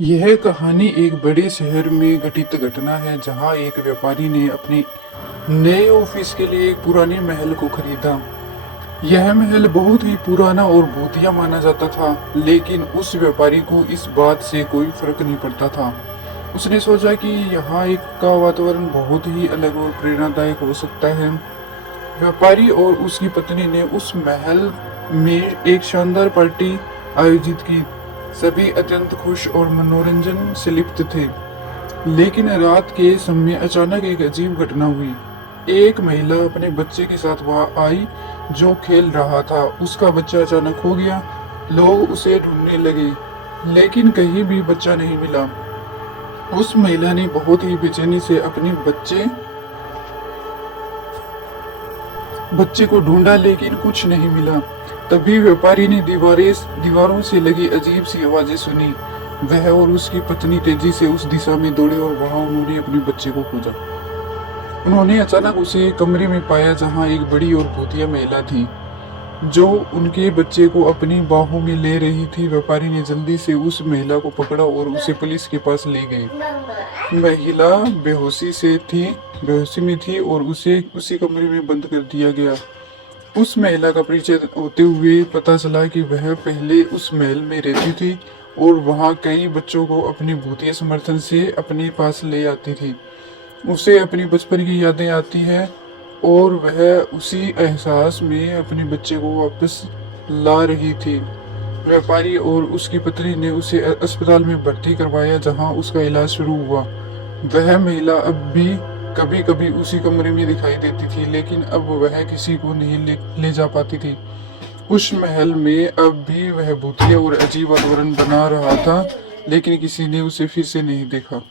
यह कहानी एक बड़े शहर में घटित घटना है जहां एक व्यापारी ने अपने नए ऑफिस के लिए एक पुराने महल को खरीदा। यह महल बहुत ही पुराना और भूतिया माना जाता था, लेकिन उस व्यापारी को इस बात से कोई फर्क नहीं पड़ता था। उसने सोचा कि यहाँ एक का वातावरण बहुत ही अलग और प्रेरणादायक हो सकता है। व्यापारी और उसकी पत्नी ने उस महल में एक शानदार पार्टी आयोजित की। सभी अत्यंत खुश और मनोरंजन से लिप्त थे। लेकिन रात के समय अचानक एक अजीब घटना हुई। एक महिला अपने बच्चे के साथ वहां आई जो खेल रहा था। उसका बच्चा अचानक खो गया। लोग उसे ढूंढने लगे, लेकिन कहीं भी बच्चा नहीं मिला। उस महिला ने बहुत ही बेचैनी से अपने बच्चे को ढूंढा, लेकिन कुछ नहीं मिला। तभी व्यापारी ने दीवारों से लगी अजीब सी आवाजें सुनी। वह और उसकी पत्नी तेजी से उस दिशा में दौड़े और वहां उन्होंने अपने बच्चे को खोजा। उन्होंने अचानक उसे एक कमरे में पाया जहां एक बड़ी और भूतिया महिला थी जो उनके बच्चे को अपनी बाहों में ले रही थी। व्यापारी ने जल्दी से उस महिला को पकड़ा और उसे पुलिस के पास ले गए। महिला बेहोशी में थी और उसे उसी कमरे में बंद कर दिया गया। उस महिला का परिचय होते हुए पता चला कि वह पहले उस महल में रहती थी और वहां कई बच्चों को अपनी भूतिया समर्थन से अपने पास ले आती थी। उसे अपनी बचपन की यादें आती है और वह उसी एहसास में अपने बच्चे को वापस ला रही थी। व्यापारी और उसकी पत्नी ने उसे अस्पताल में भर्ती करवाया जहां उसका इलाज शुरू हुआ। वह महिला अब भी कभी कभी उसी कमरे में दिखाई देती थी, लेकिन अब वह किसी को नहीं ले जा पाती थी। उस महल में अब भी वह भूतिया और अजीब वातावरण बना रहा था, लेकिन किसी ने उसे फिर से नहीं देखा।